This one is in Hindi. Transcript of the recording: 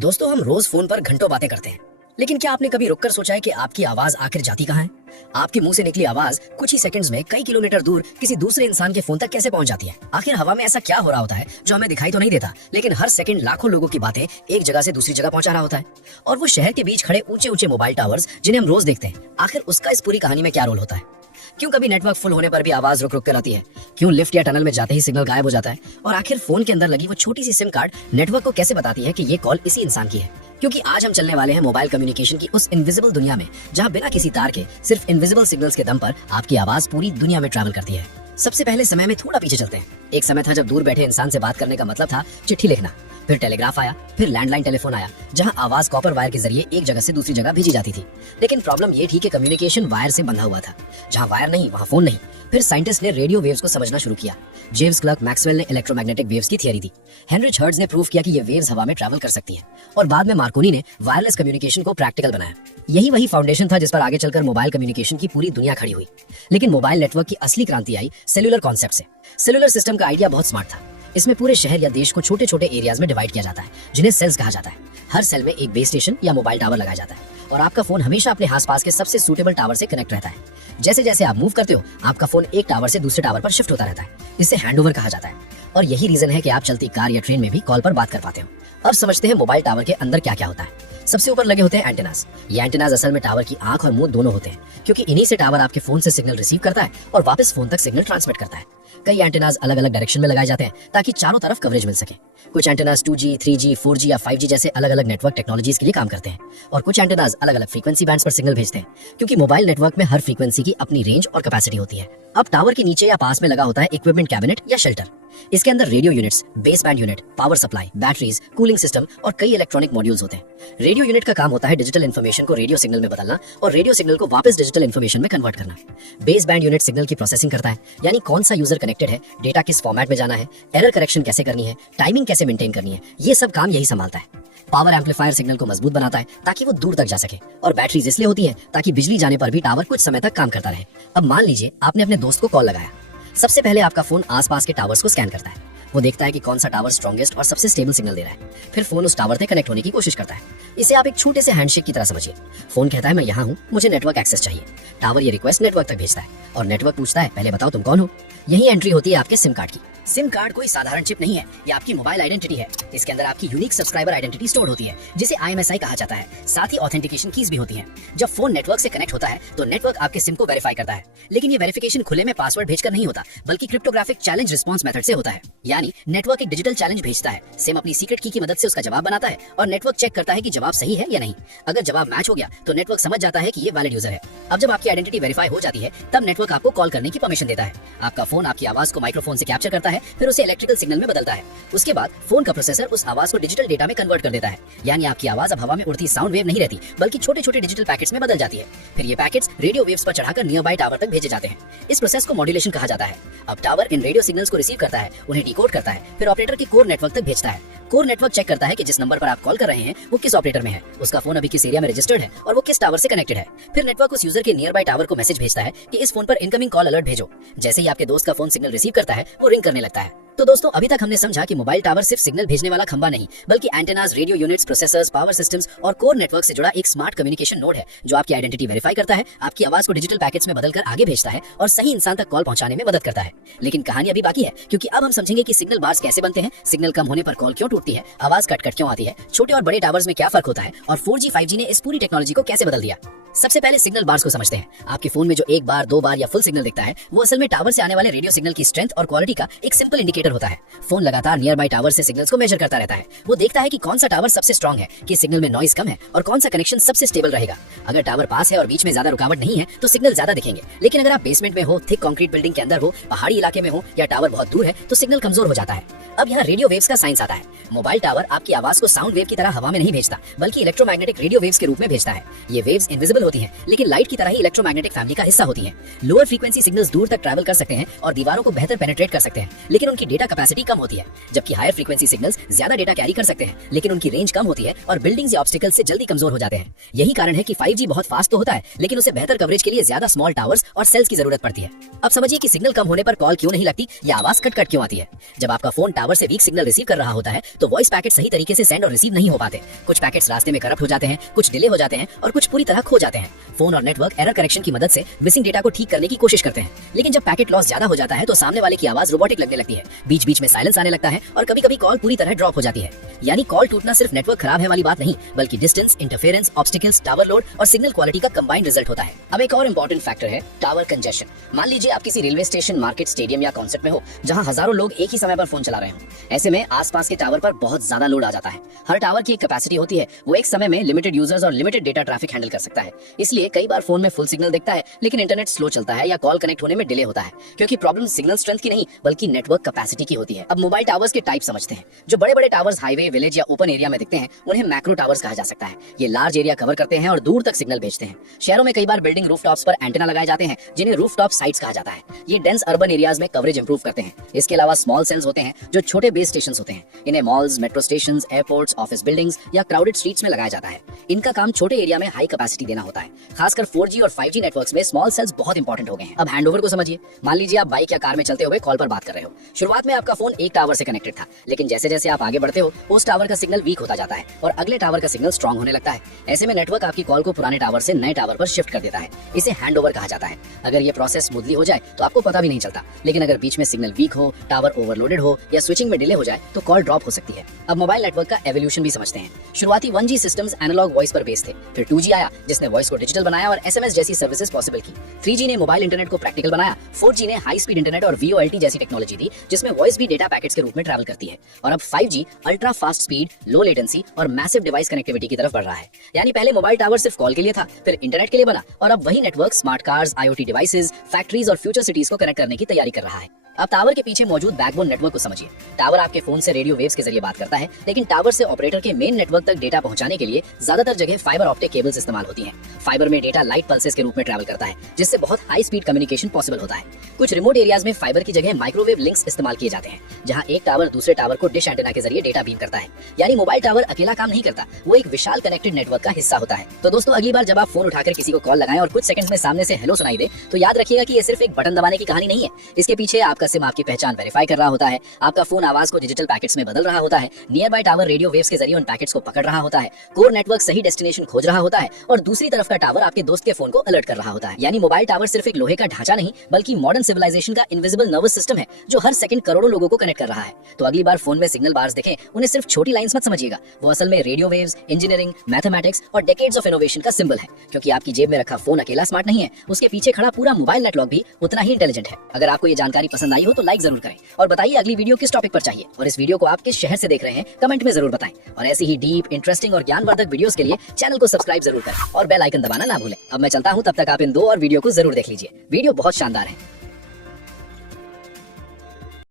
दोस्तों, हम रोज फोन पर घंटों बातें करते हैं, लेकिन क्या आपने कभी रुककर सोचा है कि आपकी आवाज आखिर जाती कहाँ है? आपके मुंह से निकली आवाज कुछ ही सेकंड्स में कई किलोमीटर दूर किसी दूसरे इंसान के फोन तक कैसे पहुंच जाती है? आखिर हवा में ऐसा क्या हो रहा होता है जो हमें दिखाई तो नहीं देता, लेकिन हर सेकंड लाखों लोगों की बातें एक जगह से दूसरी जगह पहुंचा रहा होता है? और वो शहर के बीच खड़े ऊंचे ऊंचे मोबाइल टावर्स जिन्हें हम रोज देखते हैं, आखिर उसका इस पूरी कहानी में क्या रोल होता है? क्यों कभी नेटवर्क फुल होने पर भी आवाज रुक रुक कर आती है? क्यों लिफ्ट या टनल में जाते ही सिग्नल गायब हो जाता है? और आखिर फोन के अंदर लगी वो छोटी सी सिम कार्ड नेटवर्क को कैसे बताती है कि ये कॉल इसी इंसान की है? क्योंकि आज हम चलने वाले हैं मोबाइल कम्युनिकेशन की उस इनविजिबल दुनिया में, जहां बिना किसी तार के सिर्फ इनविजिबल सिग्नल्स के दम पर आपकी आवाज पूरी दुनिया में ट्रैवल करती है। सबसे पहले समय में थोड़ा पीछे चलते हैं। एक समय था जब दूर बैठे इंसान से बात करने का मतलब था चिट्ठी लिखना, फिर टेलीग्राफ आया, फिर लैंडलाइन टेलीफोन आया, जहां आवाज कॉपर वायर के जरिए एक जगह से दूसरी जगह भेजी जाती थी। लेकिन प्रॉब्लम ये थी कि कम्युनिकेशन वायर से बंधा हुआ था। जहां वायर नहीं वहां फोन नहीं। फिर साइंटिस्ट ने रेडियो वेव्स को समझना शुरू किया। जेम्स क्लर्क मैक्सवेल ने इलेक्ट्रोमैग्नेटिक वेव्स की थियरी दी। हेनरिच हर्ट्ज ने प्रूव किया कि ये वेव्स हवा में ट्रैवल कर सकती हैं। और बाद में मार्कोनी ने वायरलेस कम्युनिकेशन को प्रैक्टिकल बनाया। यही वही फाउंडेशन था जिस पर आगे चलकर मोबाइल कम्युनिकेशन की पूरी दुनिया खड़ी हुई। लेकिन मोबाइल नेटवर्क की असली क्रांति आई सेल्यूलर कॉन्सेप्ट से। सेल्यूलर सिस्टम का आइडिया बहुत स्मार्ट था। इसमें पूरे शहर या देश को छोटे छोटे एरियाज में डिवाइड किया जाता है, जिन्हें सेल्स कहा जाता है। हर सेल में एक बेस स्टेशन या मोबाइल टावर लगाया जाता है और आपका फोन हमेशा अपने आसपास के सबसे सूटेबल टावर से कनेक्ट रहता है। जैसे जैसे आप मूव करते हो, आपका फोन एक टावर से दूसरे टावर पर शिफ्ट होता रहता है। इसे हैंडओवर कहा जाता है। और यही रीजन है कि आप चलती कार या ट्रेन में भी कॉल पर बात कर पाते हो। अब समझते हैं मोबाइल टावर के अंदर क्या क्या होता है। सबसे ऊपर लगे होते हैं एंटेनास। ये एंटेनास असल में टावर की आंख और मुंह दोनों होते हैं, क्योंकि इन्हीं से टावर आपके फोन से सिग्नल रिसीव करता है और वापस फोन तक सिग्नल ट्रांसमिट करता है। कई एंटेनास अलग अलग डायरेक्शन में लगाए जाते हैं ताकि चारों तरफ कवरेज मिल सके। कुछ एंटेनास 2G, 3G, 4G या 5G जैसे अलग अलग नेटवर्क टेक्नोलॉजीज के लिए काम करते हैं। और कुछ एंटेनास अलग अलग फ्रीक्वेंसी बैंड्स पर सिग्नल भेजते हैं, क्योंकि मोबाइल नेटवर्क में हर फ्रीक्वेंसी की अपनी रेंज और कैपेसिटी होती है। अब टावर के नीचे या पास में लगा होता है इक्विपमेंट कैबिनेट या शेल्टर। इसके अंदर radio units, base band unit, power supply, batteries, cooling system और कई इलेक्ट्रॉनिक मॉड्यूल्स होते हैं। रेडियो यूनिट का काम होता है डिजिटल इन्फॉर्मेशन को रेडियो सिग्नल में बदलना और रेडियो सिग्नल को वापस डिजिटल इन्फॉर्मेशन में कन्वर्ट करना। बेस बैंड यूनिट सिग्नल की प्रोसेसिंग करता है, यानी कौन सा यूजर कनेक्टेड है, डेटा किस फॉर्मेट में जाना है, एरर करेक्शन कैसे करनी है, टाइमिंग कैसे मेंटेन करनी है, ये सब काम यही संभालता है। पावर एम्पलीफायर सिग्नल को मजबूत बनाता है ताकि वो दूर तक जा सके। और बैटरीज इसलिए होती है ताकि बिजली जाने पर भी टावर कुछ समय तक काम करता रहे। अब मान लीजिए आपने अपने दोस्त को कॉल लगाया। सबसे पहले आपका फोन आसपास के टावर्स को स्कैन करता है। वो देखता है कि कौन सा टावर स्ट्रॉन्गेस्ट और सबसे स्टेबल सिग्नल दे रहा है। फिर फोन उस टावर से कनेक्ट होने की कोशिश करता है। इसे आप एक छोटे से हैंडशेक की तरह समझिए। फोन कहता है मैं यहाँ हूँ, मुझे नेटवर्क एक्सेस चाहिए। टावर ये रिक्वेस्ट नेटवर्क तक भेजता है और नेटवर्क पूछता है पहले बताओ तुम कौन हो। यही एंट्री होती है आपके सिम कार्ड की। सिम कार्ड कोई साधारण चिप नहीं है, ये आपकी मोबाइल आइडेंटिटी है। इसके अंदर आपकी यूनिक सब्सक्राइबर आइडेंटिटी स्टोर होती है, जिसे IMSI कहा जाता है। साथ ही ऑथेंटिकेशन कीज भी होती हैं। जब फोन नेटवर्क से कनेक्ट होता है तो नेटवर्क आपके सिम को वेरीफाई करता है। लेकिन ये वेरिफिकेशन खुले में पासवर्ड भेजकर नहीं होता, बल्कि क्रिप्टोग्राफिक चैलेंज रिस्पांस मेथड से होता है। यानी नेटवर्क एक डिजिटल चैलेंज भेजता है, सिम अपनी सीक्रेट की मदद से उसका जवाब बनाता है और नेटवर्क चेक करता है कि जवाब सही है या नहीं। अगर जवाब मैच हो गया तो नेटवर्क समझ जाता है कि ये वैलिड यूजर है। अब जब आपकी आइडेंटिटी वेरीफाई हो जाती है, तब नेटवर्क आपको कॉल करने की परमिशन देता है। आपका फोन आपकी आवाज को माइक्रोफोन से कैप्चर करता है, फिर उसे इलेक्ट्रिकल सिग्नल में बदलता है। उसके बाद फोन का प्रोसेसर उस आवाज को डिजिटल डेटा में कन्वर्ट कर देता है। यानी आपकी आवाज अब हवा में उड़ती साउंड वेव नहीं रहती, बल्कि छोटे छोटे डिजिटल पैकेट्स में बदल जाती है। फिर ये पैकेट्स रेडियो वेव्स पर चढ़ाकर नियर बाय टावर तक भेजे जाते हैं। इस प्रोसेस को मॉड्यूलेशन कहा जाता है। अब टावर इन रेडियो सिग्नल्स को रिसीव करता है, उन्हें डिकोड करता है, फिर ऑपरेटर के कोर नेटवर्क तक भेजता है। कोर नेटवर्क चेक करता है कि जिस नंबर पर आप कॉल कर रहे हैं वो किस ऑपरेटर में है, उसका फोन अभी किस एरिया में रजिस्टर्ड है और वो किस टावर से कनेक्टेड है। फिर नेटवर्क उस यूजर के नियर बाय टावर को मैसेज भेजता है कि इस फोन पर इनकमिंग कॉल अलर्ट भेजो। जैसे ही आपके दोस्त का फोन सिग्नल रिसीव करता है, वो रिंग करने लगता है। तो दोस्तों, अभी तक हमने समझा कि मोबाइल टावर सिर्फ सिग्नल भेजने वाला खंबा नहीं, बल्कि antennas, radio units, processors, power systems और कोर नेटवर्क से जुड़ा एक स्मार्ट कम्युनिकेशन नोड है, जो आपकी आइडेंटिटी वेरीफाई करता है, आपकी आवाज को डिजिटल पैकेट्स में बदलकर आगे भेजता है और सही इंसान तक कॉल पहुंचाने में मदद करता है। लेकिन कहानी अभी बाकी है, क्योंकि अब हम समझेंगे कि सिग्नल बार्स कैसे बनते हैं, सिग्नल कम होने पर कॉल क्यों टूटती है, आवाज कट कट क्यों आती है, छोटे और बड़े टावर्स में क्या फर्क होता है और 4G 5G ने इस पूरी टेक्नोलॉजी को कैसे बदल दिया। सबसे पहले सिग्नल बार्स को समझते हैं। आपके फोन में जो एक बार, दो बार या फुल सिग्नल दिखता है, वो असल में टावर से आने वाले रेडियो सिग्नल की स्ट्रेंथ और क्वालिटी का एक सिंपल इंडिकेटर होता है। फोन लगातार नियर बाय टावर से सिग्नल्स को मेजर करता रहता है। वो देखता है कि कौन सा टावर सबसे स्ट्रॉन्ग है, कि सिग्नल में नॉइज कम है और कौन सा कनेक्शन सबसे स्टेबल रहेगा। अगर टावर पास है और बीच में ज्यादा रुकावट नहीं है तो सिग्नल ज्यादा दिखेंगे, लेकिन अगर आप बेसमेंट में हो, थिक कंक्रीट बिल्डिंग के अंदर हो, पहाड़ी इलाके में हो या टावर बहुत दूर है तो सिग्नल कमजोर हो जाता है। अब यहाँ रेडियो वेव्स का साइंस आता है। मोबाइल टावर आपकी आवाज को साउंड वेव की तरह हवा में नहीं भेजता, बल्कि इलेक्ट्रोमैग्नेटिक रेडियो वेव्स के रूप में भेजता है। ये वेव्स इनविजिबल होती हैं, लेकिन लाइट की तरह ही इलेक्ट्रोमैग्नेटिक फैमिली का हिस्सा होती हैं। लोअर फ्रीक्वेंसी सिग्नल्स दूर तक ट्रैवल कर सकते हैं और दीवारों को बेहतर पेनिट्रेट कर सकते हैं, लेकिन उनकी डेटा कैपेसिटी कम होती है। जबकि हायर फ्रीक्वेंसी सिग्नल्स ज्यादा डेटा कैरी कर सकते हैं, लेकिन उनकी रेंज कम होती है और बिल्डिंग्स या ऑब्स्टिकल्स से जल्दी कमजोर हो जाते हैं। यही कारण है कि 5G बहुत फास्ट तो होता है, लेकिन उसे बेहतर कवरेज के लिए ज्यादा स्मॉल टावर्स और सेल्स की जरूरत पड़ती है। अब समझिए कि सिग्नल कम होने पर कॉल क्यों नहीं लगती या आवाज कट कट क्यों आती है। जब आपका फोन टावर से वीक सिग्नल रिसीव कर रहा होता है तो वॉइस पैकेट सही तरीके से सेंड और रिसीव नहीं हो पाते। कुछ पैकेट्स रास्ते में करप्ट हो जाते हैं, कुछ डिले हो जाते हैं और कुछ पूरी तरह खो जाते हैं। फोन और नेटवर्क एरर करेक्शन की मदद से मिसिंग डेटा को ठीक करने की कोशिश करते हैं, लेकिन जब पैकेट लॉस ज्यादा हो जाता है तो सामने वाले की आवाज रोबोटिक लगने लगती है, बीच बीच में साइलेंस आने लगता है और कभी कभी कॉल पूरी तरह ड्रॉप हो जाती है। यानी कॉल टूटना सिर्फ नेटवर्क खराब है वाली बात नहीं, बल्कि distance, interference, obstacles, tower load और सिग्नल क्वालिटी का कंबाइंड रिजल्ट होता है। अब एक और इंपॉर्टेंट फैक्टर है टावर कंजेशन। मान लीजिए आप किसी रेलवे स्टेशन, मार्केट, स्टेडियम या कॉन्सर्ट में हो जहां हजारों लोग एक ही समय पर फोन चला रहे हों। ऐसे में आसपास के टावर पर बहुत ज्यादा लोड आ जाता है। हर टावर की एक कैपेसिटी होती है, वो एक समय में लिमिटेड यूजर्स और लिमिटेड डेटा ट्रैफिक हैंडल कर सकता है। इसलिए कई बार फोन में फुल सिग्नल दिखता है, लेकिन इंटरनेट स्लो चलता है या कॉल कनेक्ट होने में डिले होता है, क्योंकि प्रॉब्लम सिग्नल स्ट्रेंथ की नहीं बल्कि नेटवर्क कैपेसिटी की होती है। अब मोबाइल टावर्स के टाइप समझते हैं। जो बड़े बड़े टावर्स हाईवे, विलेज या ओपन एरिया में दिखते हैं उन्हें मैक्रो टावर्स कहा जा सकता है। ये लार्ज एरिया कवर करते हैं और दूर तक सिग्नल भेजते हैं। शहरों में कई बार बिल्डिंग रूफटॉप्स पर एंटेना लगाए जाते हैं, जिन्हें रूफटॉप साइट्स कहा जाता है। ये डेंस अर्बन एरियाज में कवरेज इंप्रूव करते हैं। इसके अलावा स्मॉल सेल्स होते हैं जो छोटे बेस स्टेशन होते हैं। इन्हें malls, metro station, airports, office buildings या क्राउडेड स्ट्रीट्स में लगाया जाता है। इनका काम छोटे एरिया में हाई कैपेसिटी देना होता है। खासकर 4G और 5G नेटवर्क्स में स्मॉल सेल्स बहुत इंपॉर्टेंट हो गए हैं। अब हैंडओवर को समझिए। मान लीजिए आप बाइक या कार में चलते हुए कॉल पर बात कर रहे हो। शुरुआत में आपका फोन एक टावर से कनेक्टेड था, लेकिन जैसे जैसे आप आगे बढ़ते हो उस टावर का सिग्नल वीक होता जाता है और अगले टावर का सिग्नल स्ट्रांग होने लगता है। ऐसे में नेटवर्क आपकी कॉल को पुराने टावर से नए टावर पर शिफ्ट कर देता है। इसे हैंडओवर कहा जाता है। अगर ये प्रोसेस स्मूथली हो जाए तो आपको पता भी नहीं चलता, लेकिन अगर बीच में सिग्नल वीक हो, टावर ओवरलोडेड हो या स्विचिंग में डिले हो जाए तो कॉल ड्रॉप हो सकती है। अब मोबाइल नेटवर्क का एवोल्यूशन भी समझते हैं। शुरुआती 1G सिस्टम्स एनालॉग वॉइस पर बेस्ड थे, फिर 2G आया जिसने वॉइस को डिजिटल बनाया और SMS जैसी सर्विसेज पॉसिबल की। 3G ने मोबाइल इंटरनेट को प्रैक्टिकल बनाया। 4G ने हाई स्पीड इंटरनेट और VoLT जैसी टेक्नोलॉजी दी, जिसमें वॉइस भी डेटा पैकेट्स के रूप में ट्रैवल करती है। और अब 5G ultra fast speed, low latency और मैसिव डिवाइस कनेक्टिविटी की तरफ बढ़ रहा है। यानी पहले मोबाइल टावर सिर्फ कॉल के लिए था, फिर इंटरनेट के लिए बना और अब वही network smart cars, IoT devices, factories और फ्यूचर सिटीज को कनेक्ट करने की तैयारी कर रहा है। अब टावर के पीछे मौजूद बैकबोन नेटवर्क को समझिए। टावर आपके फोन से रेडियो वेव्स के जरिए बात करता है, लेकिन टावर से ऑपरेटर के मेन नेटवर्क तक डेटा पहुंचाने के लिए ज्यादातर जगह फाइबर ऑप्टिक केबल्स इस्तेमाल होती हैं। फाइबर में डेटा लाइट पल्सेस के रूप में ट्रैवल करता है, जिससे बहुत हाई स्पीड कम्युनिकेशन पॉसिबल होता है। कुछ रिमोट एरियाज में फाइबर की जगह माइक्रोवेव लिंक्स इस्तेमाल किए जाते हैं, जहां एक टावर दूसरे टावर को डिश एंटेना के जरिए डेटा बीम करता है। यानी मोबाइल टावर अकेला काम नहीं करता, वो एक विशाल कनेक्टेड नेटवर्क का हिस्सा होता है। तो दोस्तों, अगली बार जब आप फोन उठाकर किसी को कॉल लगाएं और कुछ सेकंड्स में सामने से हेलो सुनाई दे, तो याद रखिएगा कि ये सिर्फ एक बटन दबाने की कहानी नहीं है। इसके पीछे आपका सिम आपकी पहचान वेरीफाई कर रहा होता है, आपका फोन आवाज को डिजिटल पैकेट्स में बदल रहा होता है, near by tower radio waves के जरिए उन पैकेट्स को पकड़ रहा होता है, कोर नेटवर्क सही डेस्टिनेशन खोज रहा होता है और दूसरी तरफ का टावर आपके दोस्त के फोन को अलर्ट कर रहा होता है। यानी मोबाइल टावर सिर्फ एक लोहे का ढांचा नहीं, बल्कि मॉडर्न सिविलाइजेशन का इनविजिबल नर्वस सिस्टम है, जो हर सेकंड करोड़ों लोगों को कनेक्ट कर रहा है। तो अगली बार फोन में सिग्नल बार्स दिखें, उन्हें सिर्फ छोटी लाइंस मत समझिएगा, वो असल में रेडियो वेव्स, इंजीनियरिंग, मैथमेटिक्स और डेकेड्स ऑफ इनोवेशन का सिंबल है। क्योंकि आपकी जेब में रखा फोन अकेला स्मार्ट नहीं है, उसके पीछे खड़ा पूरा मोबाइल नेटवर्क भी उतना ही इंटेलिजेंट है। अगर आपको ये जानकारी पसंद आई हो तो लाइक जरूर करें और बताइए अगली वीडियो किस टॉपिक पर चाहिए, और इस वीडियो को आप किस शहर से देख रहे हैं कमेंट में जरूर बताएं। और ऐसी ही डीप, इंटरेस्टिंग और ज्ञानवर्धक वीडियोस के लिए चैनल को सब्सक्राइब जरूर करें और बेल आइकन दबाना ना भूलें। अब मैं चलता हूं, तब तक आप इन 2 और वीडियो को जरूर देख लीजिए। वीडियो बहुत शानदार है।